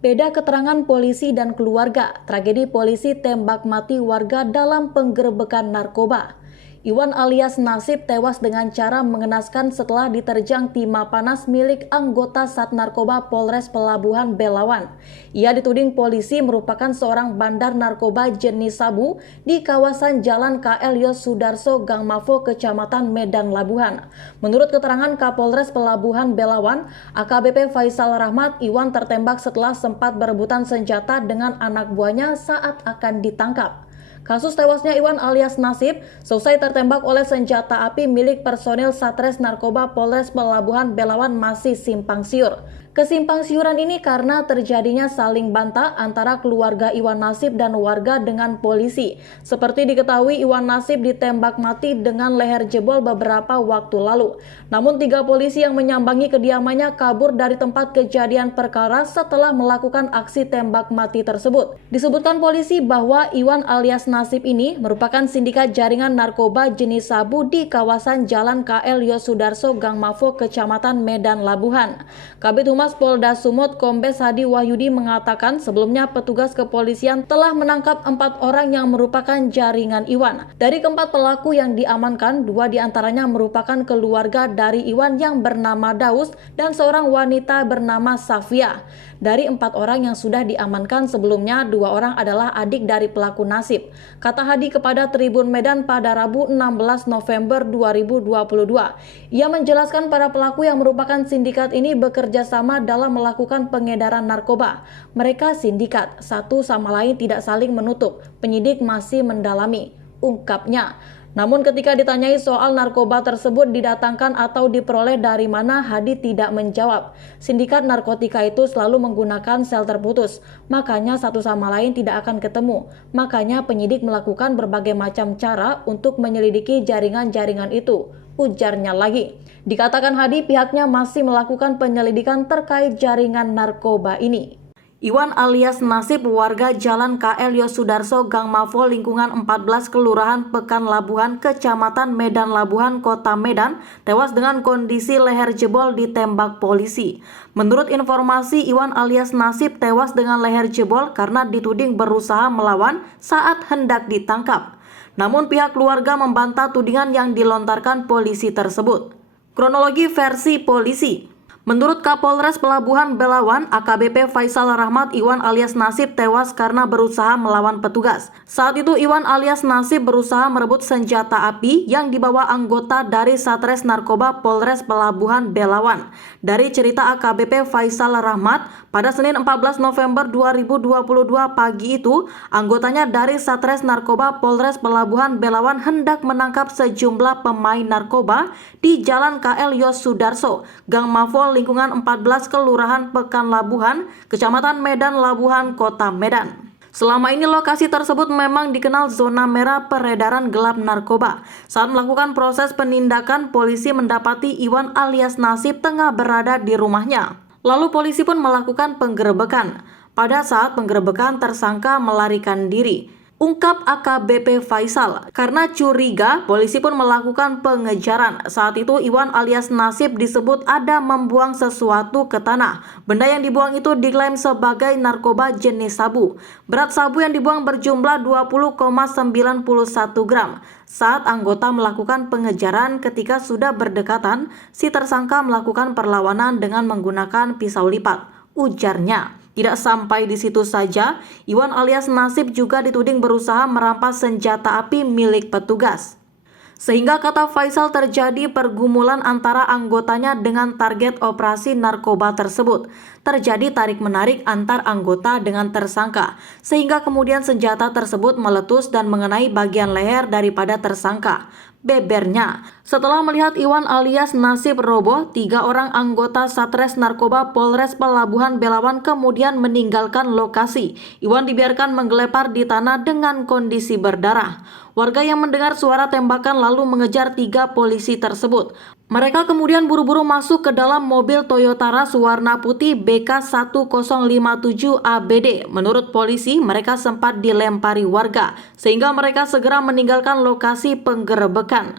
Beda keterangan polisi dan keluarga, tragedi polisi tembak mati warga dalam penggerebekan narkoba. Iwan alias Nasib tewas dengan cara mengenaskan setelah diterjang timah panas milik anggota Sat Narkoba Polres Pelabuhan Belawan. Ia dituding polisi merupakan seorang bandar narkoba jenis sabu di kawasan Jalan KL Yos Sudarso Gang Mafo, Kecamatan Medan Labuhan. Menurut keterangan Kapolres Pelabuhan Belawan, AKBP Faisal Rahmat, Iwan tertembak setelah sempat berebutan senjata dengan anak buahnya saat akan ditangkap. Kasus tewasnya Iwan alias Nasib selesai tertembak oleh senjata api milik personil Satres Narkoba Polres Pelabuhan Belawan masih simpang siur. Kesimpang siuran ini karena terjadinya saling bantah antara keluarga Iwan Nasib dan warga dengan polisi. Seperti diketahui, Iwan Nasib ditembak mati dengan leher jebol beberapa waktu lalu. Namun 3 polisi yang menyambangi kediamannya kabur dari tempat kejadian perkara setelah melakukan aksi tembak mati tersebut. Disebutkan polisi bahwa Iwan alias Nasib ini merupakan sindikat jaringan narkoba jenis sabu di kawasan Jalan KL Yos Sudarso Gang Mafo, Kecamatan Medan Labuhan. Kabid Humas Polda Sumut Kombes Hadi Wahyudi mengatakan sebelumnya petugas kepolisian telah menangkap 4 orang yang merupakan jaringan Iwan. Dari keempat pelaku yang diamankan, 2 diantaranya merupakan keluarga dari Iwan yang bernama Daus dan seorang wanita bernama Safia. Dari 4 orang yang sudah diamankan sebelumnya, 2 orang adalah adik dari pelaku Nasib. Kata Hadi kepada Tribun Medan pada Rabu 16 November 2022. Ia menjelaskan para pelaku yang merupakan sindikat ini bekerja sama dalam melakukan pengedaran narkoba. Mereka sindikat, satu sama lain tidak saling menutup. Penyidik masih mendalami, ungkapnya. Namun ketika ditanyai soal narkoba tersebut didatangkan atau diperoleh dari mana, Hadi tidak menjawab. Sindikat narkotika itu selalu menggunakan sel terputus, makanya satu sama lain tidak akan ketemu. Makanya penyidik melakukan berbagai macam cara untuk menyelidiki jaringan-jaringan itu, ujarnya lagi. Dikatakan Hadi pihaknya masih melakukan penyelidikan terkait jaringan narkoba ini. Iwan alias Nasib warga Jalan KL Yos Sudarso Gang Mafo lingkungan 14 Kelurahan Pekan Labuhan, Kecamatan Medan Labuhan, Kota Medan, tewas dengan kondisi leher jebol ditembak polisi. Menurut informasi, Iwan alias Nasib tewas dengan leher jebol karena dituding berusaha melawan saat hendak ditangkap. Namun pihak keluarga membantah tudingan yang dilontarkan polisi tersebut. Kronologi versi polisi. Menurut Kapolres Pelabuhan Belawan, AKBP Faisal Rahmat, Iwan alias Nasib tewas karena berusaha melawan petugas. Saat itu Iwan alias Nasib berusaha merebut senjata api yang dibawa anggota dari Satres Narkoba Polres Pelabuhan Belawan. Dari cerita AKBP Faisal Rahmat, pada Senin 14 November 2022 pagi itu, anggotanya dari Satres Narkoba Polres Pelabuhan Belawan hendak menangkap sejumlah pemain narkoba di Jalan KL Yos Sudarso, Gang Mafo lingkungan 14 Kelurahan Pekan Labuhan, Kecamatan Medan Labuhan, Kota Medan. Selama ini lokasi tersebut memang dikenal zona merah peredaran gelap narkoba. Saat melakukan proses penindakan, polisi mendapati Iwan alias Nasib tengah berada di rumahnya. Lalu polisi pun melakukan penggerebekan. Pada saat penggerebekan, tersangka melarikan diri. Ungkap AKBP Faisal. Karena curiga, polisi pun melakukan pengejaran. Saat itu Iwan alias Nasib disebut ada membuang sesuatu ke tanah. Benda yang dibuang itu diklaim sebagai narkoba jenis sabu. Berat sabu yang dibuang berjumlah 20,91 gram. Saat anggota melakukan pengejaran, ketika sudah berdekatan, si tersangka melakukan perlawanan dengan menggunakan pisau lipat, ujarnya. Tidak sampai di situ saja, Iwan alias Nasib juga dituding berusaha merampas senjata api milik petugas. Sehingga kata Faisal terjadi pergumulan antara anggotanya dengan target operasi narkoba tersebut. Terjadi tarik-menarik antar anggota dengan tersangka, sehingga kemudian senjata tersebut meletus dan mengenai bagian leher daripada tersangka. Bebernya, setelah melihat Iwan alias Nasib roboh, 3 orang anggota Satres Narkoba Polres Pelabuhan Belawan kemudian meninggalkan lokasi. Iwan dibiarkan menggelepar di tanah dengan kondisi berdarah. Warga yang mendengar suara tembakan lalu mengejar 3 polisi tersebut. Mereka kemudian buru-buru masuk ke dalam mobil Toyota Rush warna putih BK1057 ABD. Menurut polisi, mereka sempat dilempari warga, sehingga mereka segera meninggalkan lokasi penggerebekan.